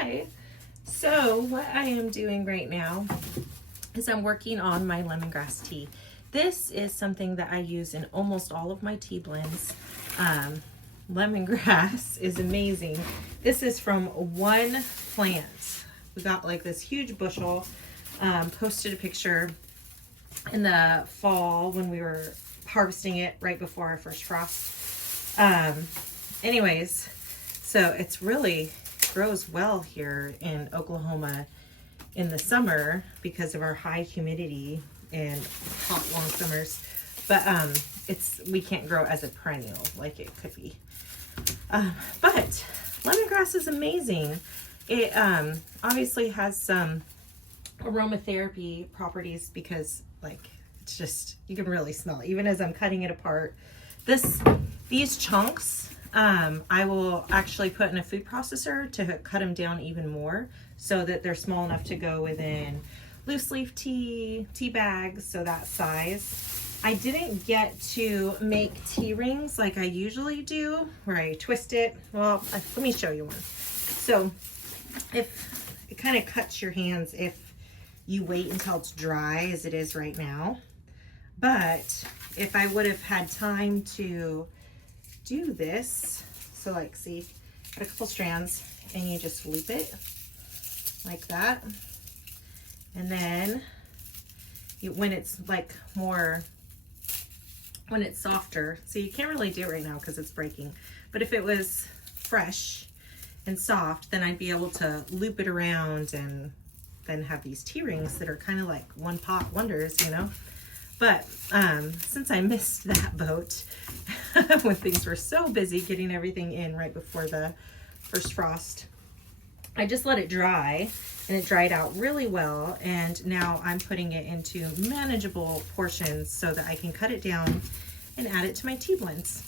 Hi. So what I am doing right now is I'm working on my lemongrass tea. This is something that I use in almost all of my tea blends. Lemongrass is amazing. This is from one plant. We got like this huge bushel. Posted a picture in the fall when we were harvesting it right before our first frost. Anyways, so it's really grows well here in Oklahoma in the summer because of our high humidity and hot long summers. But we can't grow as a perennial like it could be. But lemongrass is amazing. It obviously has some aromatherapy properties because it's just, you can really smell it even as I'm cutting it apart. These chunks I will actually put in a food processor to cut them down even more so that they're small enough to go within loose leaf tea bags, so that size. I didn't get to make tea rings like I usually do where I twist it. Well, let me show you one. So if it kind of cuts your hands if you wait until it's dry as it is right now. But if I would have had time to do this, so see, got a couple strands and you just loop it like that. And then when it's when it's softer, so you can't really do it right now because it's breaking, but if it was fresh and soft, then I'd be able to loop it around and then have these tea rings that are kind of like one pot wonders, you know. But since I missed that boat when things were so busy getting everything in right before the first frost, I just let it dry, and it dried out really well. And now I'm putting it into manageable portions so that I can cut it down and add it to my tea blends.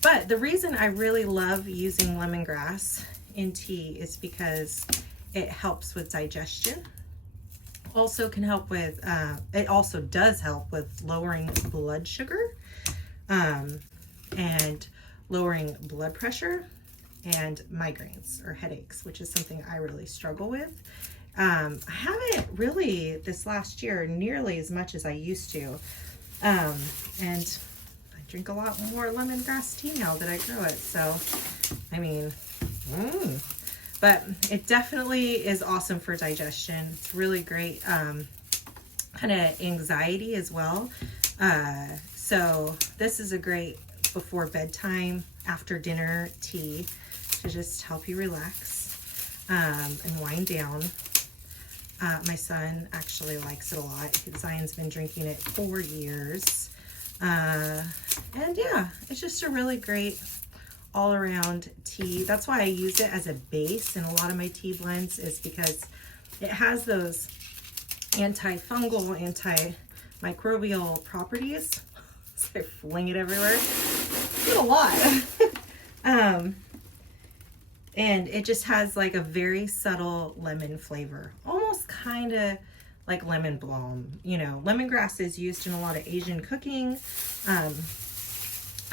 But the reason I really love using lemongrass in tea is because it helps with digestion. Also can help with, it also does help with lowering blood sugar and lowering blood pressure and migraines or headaches, which is something I really struggle with. I haven't really this last year nearly as much as I used to. And I drink a lot more lemongrass tea now that I grow it. So, I mean, but it definitely is awesome for digestion. It's really great kind of anxiety as well. So this is a great before bedtime, after dinner tea to just help you relax and wind down. My son actually likes it a lot. Zion's been drinking it for years. And yeah, it's just a really great all around tea. That's why I use it as a base in a lot of my tea blends, is because it has those antifungal, antimicrobial properties. So I fling it everywhere. It's a lot. And it just has like a very subtle lemon flavor, almost kind of like lemon balm. You know, lemongrass is used in a lot of Asian cooking.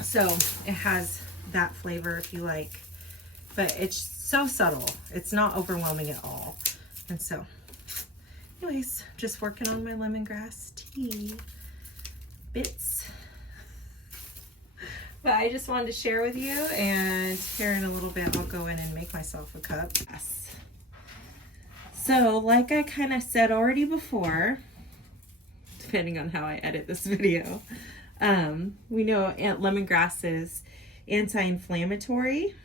So it has that flavor if you like, but it's so subtle. It's not overwhelming at all. And so anyways, just working on my lemongrass tea bits. But I just wanted to share with you, and here in a little bit I'll go in and make myself a cup. Yes. So like I kind of said already before, depending on how I edit this video, we know lemongrass is anti-inflammatory,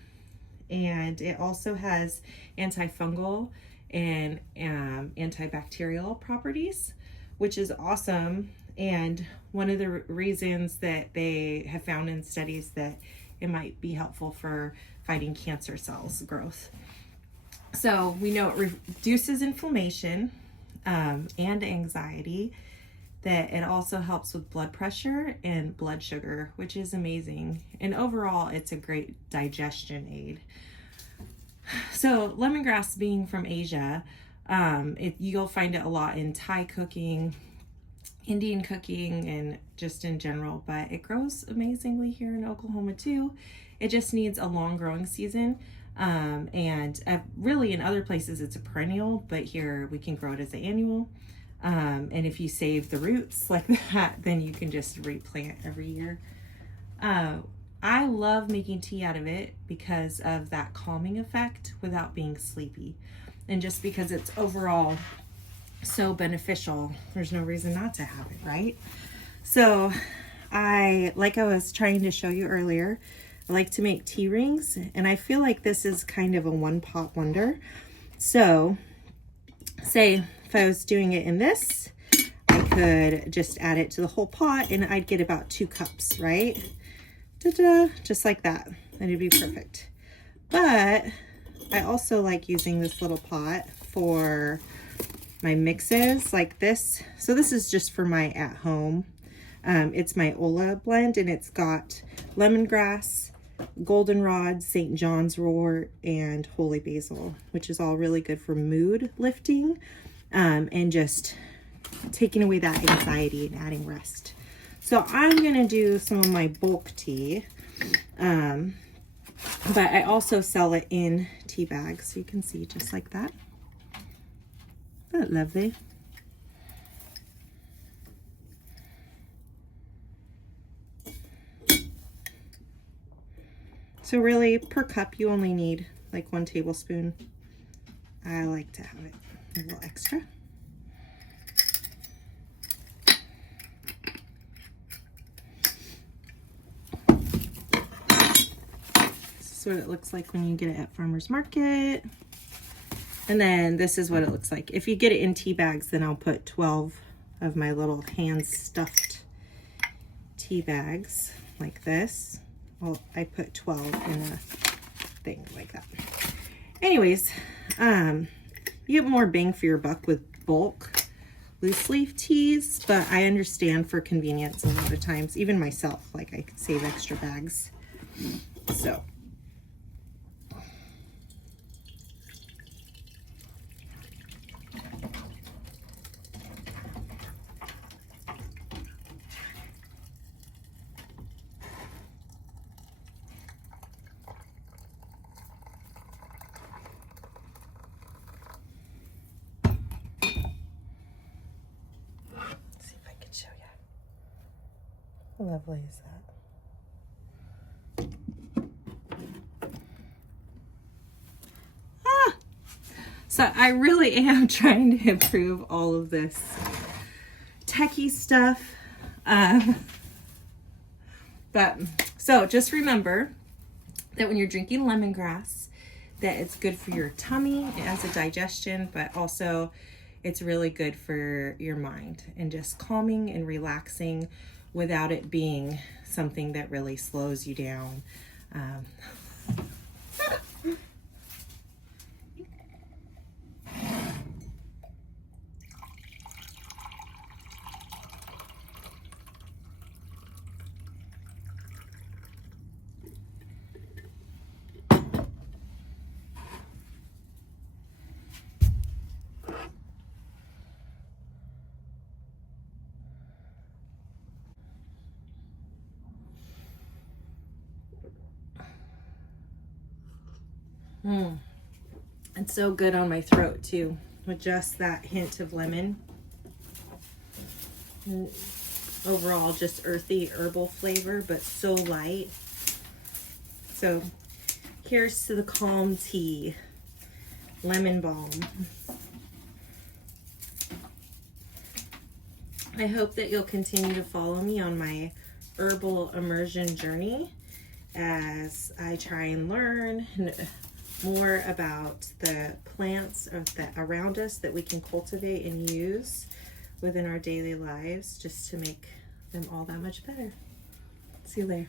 and it also has antifungal and antibacterial properties, which is awesome. And one of the reasons that they have found in studies that it might be helpful for fighting cancer cells growth. So we know it reduces inflammation and anxiety, that it also helps with blood pressure and blood sugar, which is amazing. And overall, it's a great digestion aid. So lemongrass being from Asia, you'll find it a lot in Thai cooking, Indian cooking, and just in general, but it grows amazingly here in Oklahoma too. It just needs a long growing season. And really in other places it's a perennial, but here we can grow it as an annual. And if you save the roots like that, then you can just replant every year. I love making tea out of it because of that calming effect without being sleepy. And just because it's overall so beneficial, there's no reason not to have it, right? So like I was trying to show you earlier, I like to make tea rings, and I feel like this is kind of a one pot wonder. So say if I was doing it in this, I could just add it to the whole pot and I'd get about 2 cups, right? Ta-da, just like that, and it'd be perfect. But I also like using this little pot for my mixes like this. So this is just for my at home. It's my Ola blend, and it's got lemongrass, goldenrod, St. John's wort, and holy basil, which is all really good for mood lifting, and just taking away that anxiety and adding rest. So I'm gonna do some of my bulk tea, but I also sell it in tea bags, so you can see just like that. Isn't that lovely? So really, per cup, you only need like 1 tablespoon. I like to have it a little extra. This is what it looks like when you get it at farmer's market. And then this is what it looks like. If you get it in tea bags, then I'll put 12 of my little hand stuffed tea bags like this. Well, I put 12 in a thing like that. Anyways, you get more bang for your buck with bulk loose leaf teas, but I understand for convenience a lot of times, even myself, like I could save extra bags. So. Show you. How lovely is that? So I really am trying to improve all of this techie stuff. But so just remember that when you're drinking lemongrass, that it's good for your tummy, it has a digestion, but also it's really good for your mind and just calming and relaxing without it being something that really slows you down. It's so good on my throat too, with just that hint of lemon. And overall, just earthy herbal flavor, but so light. So here's to the calm tea, lemon balm. I hope that you'll continue to follow me on my herbal immersion journey as I try and learn more about the plants around us that we can cultivate and use within our daily lives just to make them all that much better. See you later.